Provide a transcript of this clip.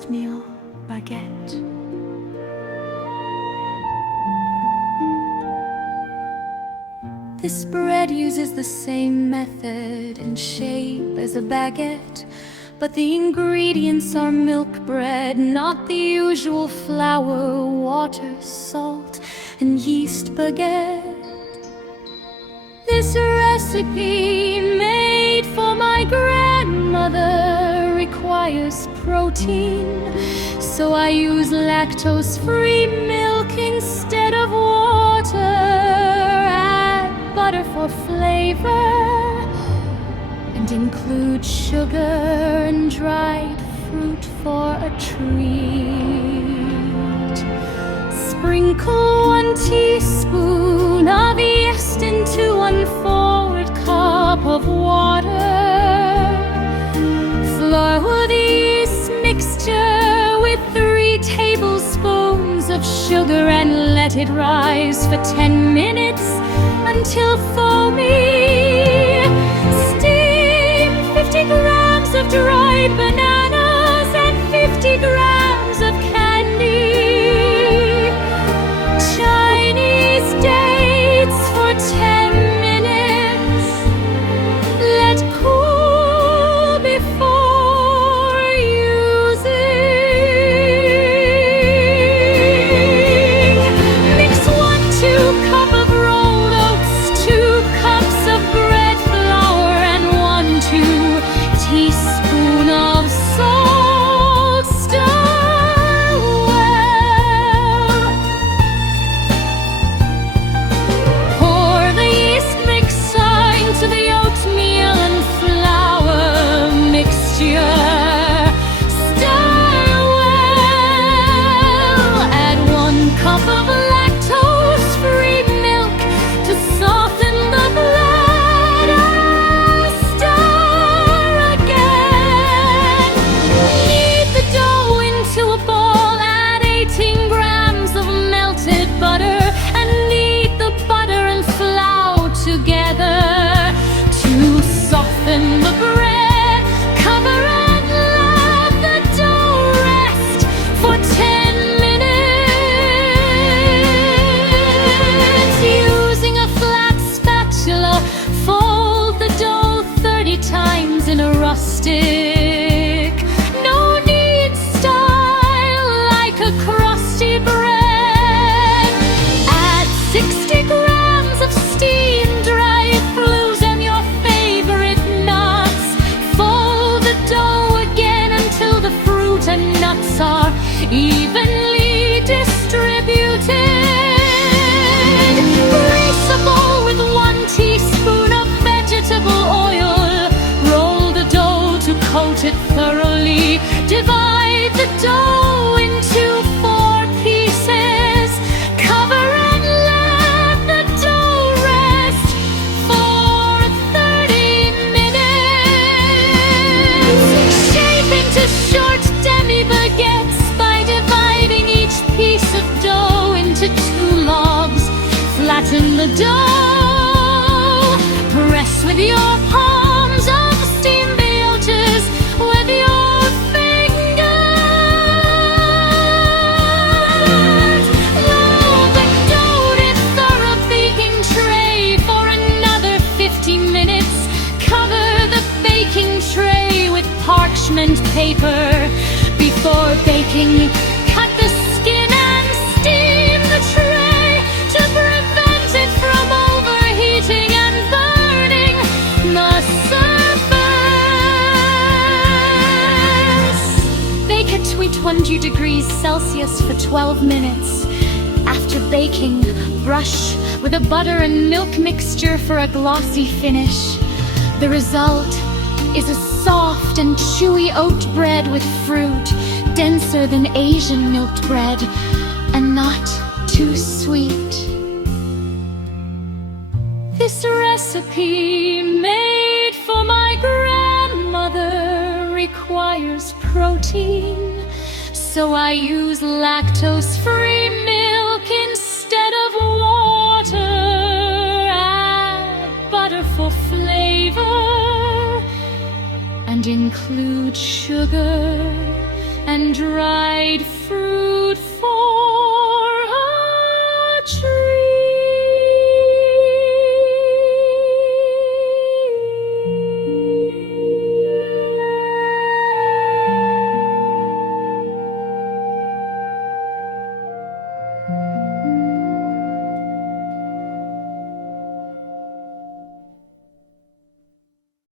Oatmeal Baguette. This bread uses the same method and shape as a baguette, but the ingredients are milk bread, not the usual flour, water, salt, and yeast baguette. This recipe, made for my grandmother, requires protein, so I use lactose-free milk instead of water. Add butter for flavor, and include sugar and dried fruit for a treat. Sprinkle 1 teaspoon of yeast into 1/4 cup of water. Flour the yeast mixture with 3 tablespoons of sugar and let it rise for 10 minutes until foamy. Steam 50 grams of dried bananas and 50 grams of candy. Chinese dates for 10 minutes. Let cool before using. Mix 1/2 cup of rolled oats, 2 cups of bread flour, and 1/2 teaspoon of salt. Stir well. Pour the yeast mixture into the oatmeal and flour mixture. Stir well. Add 1 cup of lactose-free milk to soften the blood. Stir again. Knead the dough into a ball. Add 18 grams of melted butter and knead the butter and flour together to soften the bread. Cover and let the dough rest for 10 minutes. Using a flat spatula, fold the dough 30 times in a rustic, no knead style, like a crusty bread. Add 60 grams of steamed dried fruits and your favorite nuts. Fold the dough again until the fruit and nuts are evenly distributed. Grease a bowl with 1 teaspoon of vegetable oil. Roll the dough to coat it thoroughly. Divide the dough into 4 pieces. Cover and let the dough rest for 30 minutes. Shape into short demi-baguettes by dividing each piece of dough into 2 logs. Flatten the dough. Press with your palms on steam edges with your fingers. Roll the dough in thorough baking tray for another 50 minutes. Cover the baking tray with parchment paper. Before baking, cut the skin and steam the tray to prevent it from overheating and burning the surface. Bake at 220 degrees Celsius for 12 minutes. After baking, brush with a butter and milk mixture for a glossy finish. The result is a soft and chewy oat bread with fruit, denser than Asian milked bread, and not too sweet. This recipe, made for my grandmother, requires protein, so I use lactose-free milk instead of water. Add butter for flavor and include sugar and dried fruit.